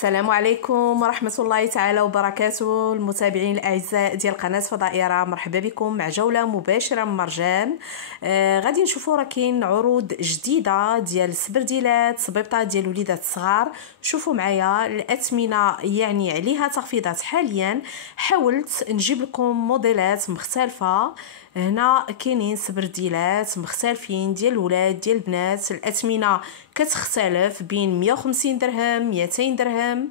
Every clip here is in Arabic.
السلام عليكم ورحمة الله تعالى وبركاته. المتابعين الأعزاء ديال قناة فضائرة، مرحبا بكم مع جولة مباشرة من مرجان. غادي نشوفوا راه كاين عروض جديدة ديال السبرديلات، صبيبطات ديال وليدات الصغار. شوفوا معايا الأثمنة يعني عليها تخفيضات حاليا. حاولت نجيب لكم موديلات مختلفة. هنا كاينين سبرديلات مختلفين ديال الولاد ديال البنات، الاثمنه كتختلف بين 150 درهم 200 درهم.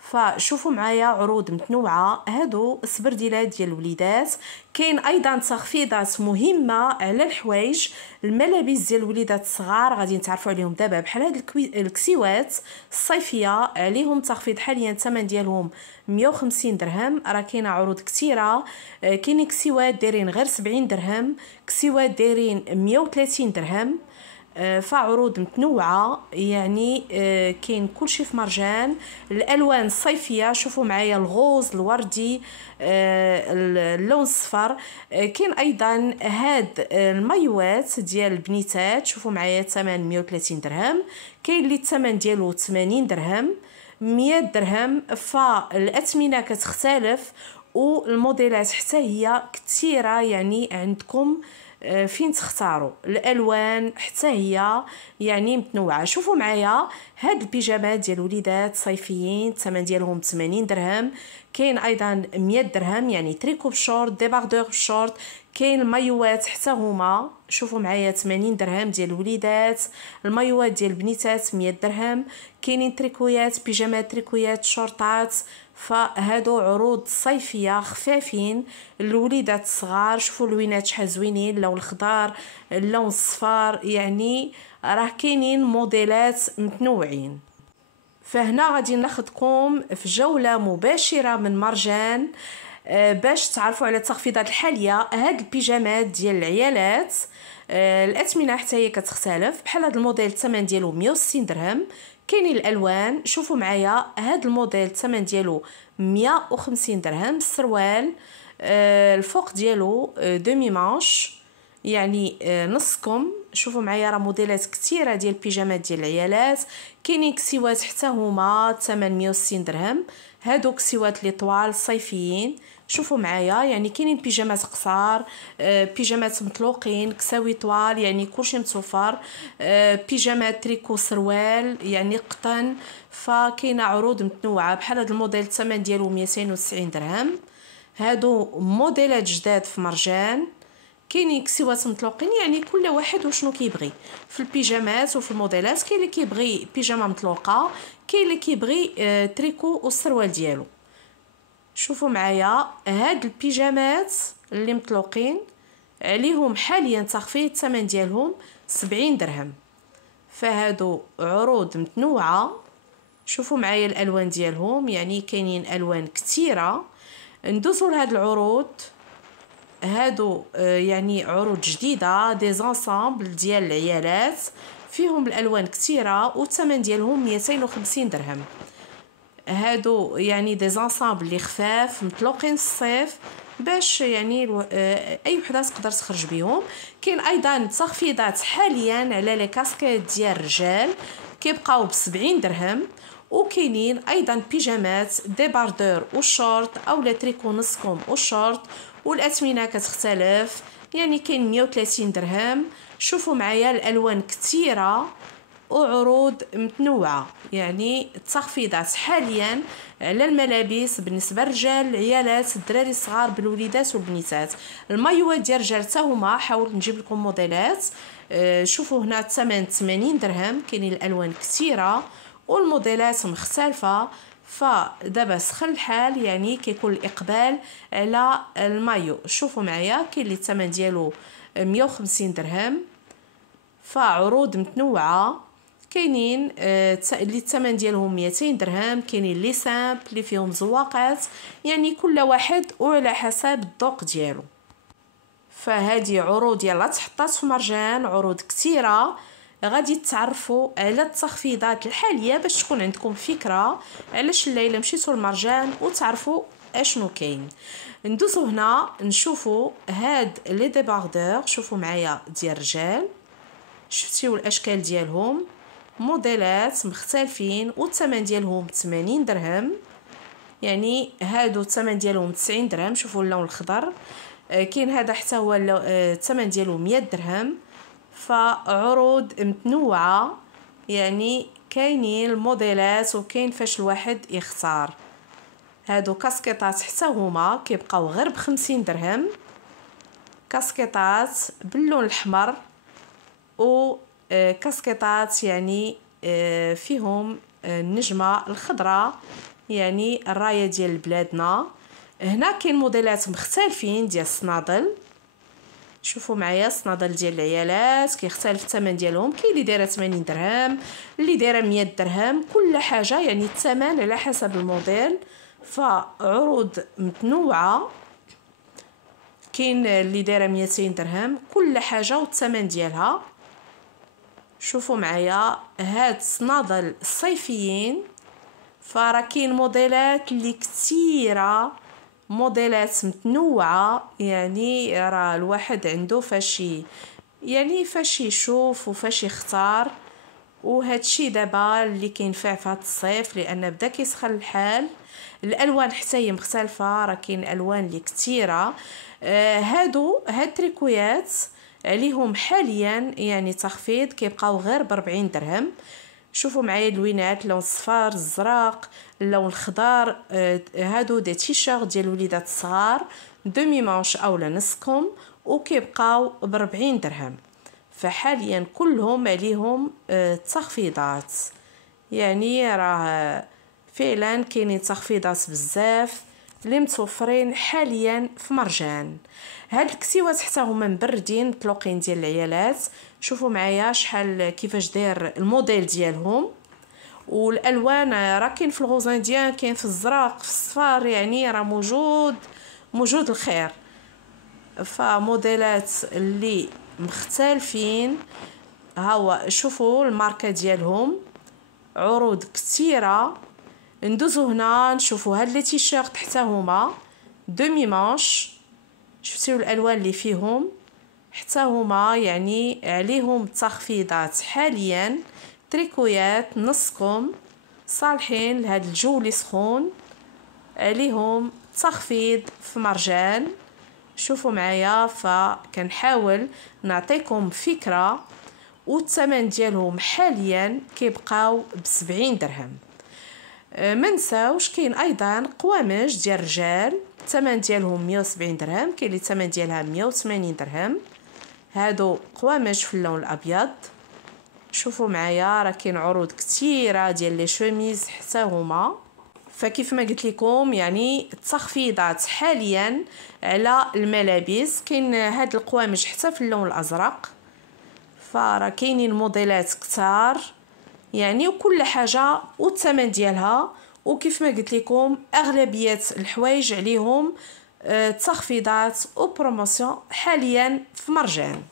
فشوفوا معايا عروض متنوعه. هادو السبرديلات ديال الوليدات. كاين ايضا تخفيضات مهمه على الحوايج، الملابس ديال الوليدات الصغار غادي نتعرفوا عليهم دابا، بحال هاد الكسيوات الصيفيه عليهم تخفيض حاليا، الثمن ديالهم 150 درهم. راه كاينه عروض كثيره. كاينين كسيوات دايرين غير 70 درهم، كسيوات دايرين 130 درهم. فعروض متنوعه يعني. كاين كلشي في مرجان. الالوان الصيفيه شوفوا معايا الغوز، الوردي، اللون الصفر. كاين ايضا هاد المايوات ديال البنيتات، شوفوا معايا الثمن 130 درهم. كاين اللي الثمن ديالو 80 درهم 100 درهم. فالاثمنه كتختلف والموديلات حتى هي كثيره، يعني عندكم فين تختاروا الالوان حتى هي يعني متنوعه. شوفوا معايا هاد البيجامات ديال الوليدات صيفيين، الثمن ديالهم 80 درهم. كاين ايضا 100 درهم يعني تريكو بشورت، ديباردور بشورت. كاين المايوات حتى هما شوفوا معايا 80 درهم ديال الوليدات. المايوات ديال البنيتات 100 درهم. كاينين تريكويات، بيجامات تريكويات، شورطات. فهادو عروض صيفيه خفافين الوليدات الصغار. شوفوا اللوينات شحال زوينين، اللون الخضر، اللون الصفار، يعني راه كاينين موديلات متنوعين. فهنا غادي ناخذكم في جوله مباشره من مرجان باش تعرفوا على التخفيضات الحاليه. هاد البيجامات ديال العيالات الاثمنه حتى هي كتختلف. بحال هاد الموديل الثمن ديالو 160 درهم. كاينين الالوان شوفوا معايا. هاد الموديل الثمن ديالو 150 درهم. السروال الفوق ديالو دومي مانش يعني نصكم. شوفوا معايا راه موديلات كثيره ديال البيجامات ديال العيالات. كاينين كسيوات حتى هما الثمن 160 درهم. هادو كسيوات لي طوال صيفيين. شوفوا معايا يعني كاينين بيجامات قصار، بيجامات مطلوقين، كساوي طوال يعني كلشي متوفر، بيجامات تريكو سروال يعني قطن. فكاينه عروض متنوعه. بحال هذا الموديل الثمن ديالو 290 درهم. هادو موديلات جداد في مرجان. كاينين كسيوات مطلوقين يعني كل واحد وشنو كيبغي في البيجامات وفي الموديلات. كاين اللي كيبغي بيجامه مطلوقه، كاين اللي كيبغي تريكو والسروال ديالو. شوفوا معايا هاد البيجامات اللي مطلوقين عليهم حاليا تخفيض، الثمن ديالهم 70 درهم. فهادو عروض متنوعه. شوفوا معايا الالوان ديالهم يعني كاينين الوان كثيره. ندوزوا لهاد العروض. هادو يعني عروض جديده دي زانسامبل ديال العيالات فيهم الالوان كثيره والثمن ديالهم 250 درهم. هادو يعني دي زانسامبل اللي خفاف مطلوقين الصيف باش يعني اي وحده تقدر تخرج بهم. كاين ايضا تخفيضات حاليا على لي كاسكيت ديال الرجال كيبقاو ب70 درهم. وكاينين ايضا بيجامات ديباردور والشورت او لا تريكو نصكم والشورت، والاثمنه كتختلف يعني كاين 130 درهم. شوفوا معايا الالوان كثيره وعروض متنوعه، يعني التخفيضات حاليا على الملابس بالنسبه للرجال، العيالات، الدراري الصغار، بالوليدات والبنيتات. المايوات ديال الرجال حتى هما حاولت نجيب لكم موديلات. شوفوا هنا الثمن 80 درهم. كاينين الالوان كثيره والموديلات مختلفه. فدابا سخن الحال يعني كيكون الاقبال على المايو. شوفوا معايا كاين اللي الثمن ديالو 150 درهم. فعروض متنوعه. كاينين اللي الثمن ديالهم 200 درهم. كاينين لي سامبل اللي فيهم زواقات، يعني كل واحد وعلى حسب الذوق ديالو. فهذه عروض يلا تحطات في مرجان، عروض كثيره. غادي تعرفوا على التخفيضات الحاليه باش تكون عندكم فكره علاش الليله مشيتوا للمرجان وتعرفوا اشنو كاين. ندوزو هنا نشوفوا هاد لي ديباردور. شوفوا معايا ديال الرجال، شفتيو الاشكال ديالهم موديلات مختلفين والثمن ديالهم 80 درهم. يعني هادو الثمن ديالهم 90 درهم. شوفوا اللون الخضر. كاين هذا حتى هو الثمن ديالو 100 درهم. فعروض متنوعه، يعني كاينين الموديلات وكاين فاش الواحد يختار. هادو كاسكيطات حتى هما كيبقاو غير ب50 درهم. كاسكيطات باللون الاحمر و كاسكيطات يعني فيهم النجمه الخضراء، يعني الرايه ديال بلادنا. هنا كاين موديلات مختلفين ديال الصنادل. شوفوا معايا الصنادل ديال العيالات كيختلف الثمن ديالهم. كاين اللي دايره 80 درهم، اللي دايره 100 درهم، كل حاجه يعني الثمن على حسب الموديل. فعروض متنوعه. كاين اللي دايره 200 درهم، كل حاجه والثمن ديالها. شوفوا معايا هاد الصنادل الصيفيين. فراه كاين موديلات اللي كثيره، موديلات متنوعه، يعني راه الواحد عنده فاش يشوف وفاش يختار. وهادشي دابا اللي كينفع في هاد الصيف، لان بدا كيسخن الحال. الالوان حتى هي مختلفه، راه كاين الوان اللي كثيره. هاد تريكويات عليهم حاليا يعني تخفيض، كيبقاو غير ب40 درهم. شوفوا معايا اللوينات، اللون الصفار، الزرق، اللون الخضر. هادو دي تيشيرت ديال الوليدات الصغار دومي مانش اولا نصكم، وكيبقاو ب40 درهم. فحاليا كلهم عليهم تخفيضات، يعني راه فعلا كاينين تخفيضات بزاف اللي متوفرين حاليا في مرجان. هاد الكسيوات حتى هما مبردين مطلوقين ديال العيالات. شوفوا معايا شحال كيفاش داير الموديل ديالهم، والالوان راه كاين في الغوزانديان، كاين في الزرق، في الصفار، يعني راه موجود الخير. فموديلات اللي مختلفين. هاو شوفوا الماركه ديالهم، عروض كثيره. ندوزو هنا نشوفوا هاد لي تيشيرت حتى هما دومي مانش. شفتوا الالوان اللي فيهم حتى هما يعني عليهم تخفيضات حاليا. تريكويات نصكم صالحين لهاد الجو اللي سخون، عليهم تخفيض في مرجان. شوفوا معايا، فكنحاول نعطيكم فكره. والثمن ديالهم حاليا كيبقاو ب70 درهم. ما نساوش كاين ايضا قوامج ديال الرجال، الثمن ديالهم 170 درهم. كاين اللي الثمن ديالها 180 درهم. هادو قوامج في اللون الابيض. شوفوا معايا راه كاين عروض كثيره ديال لي شوميز حتى هما. فكيف ما قلت لكم يعني التخفيضات حاليا على الملابس. كاين هاد القوامج حتى في اللون الازرق. فراه كاينين موديلات كتار، يعني وكل حاجه والثمن ديالها. وكيف ما قلت لكم اغلبيه الحوايج عليهم تخفيضات وبروموسيون حاليا في مرجان.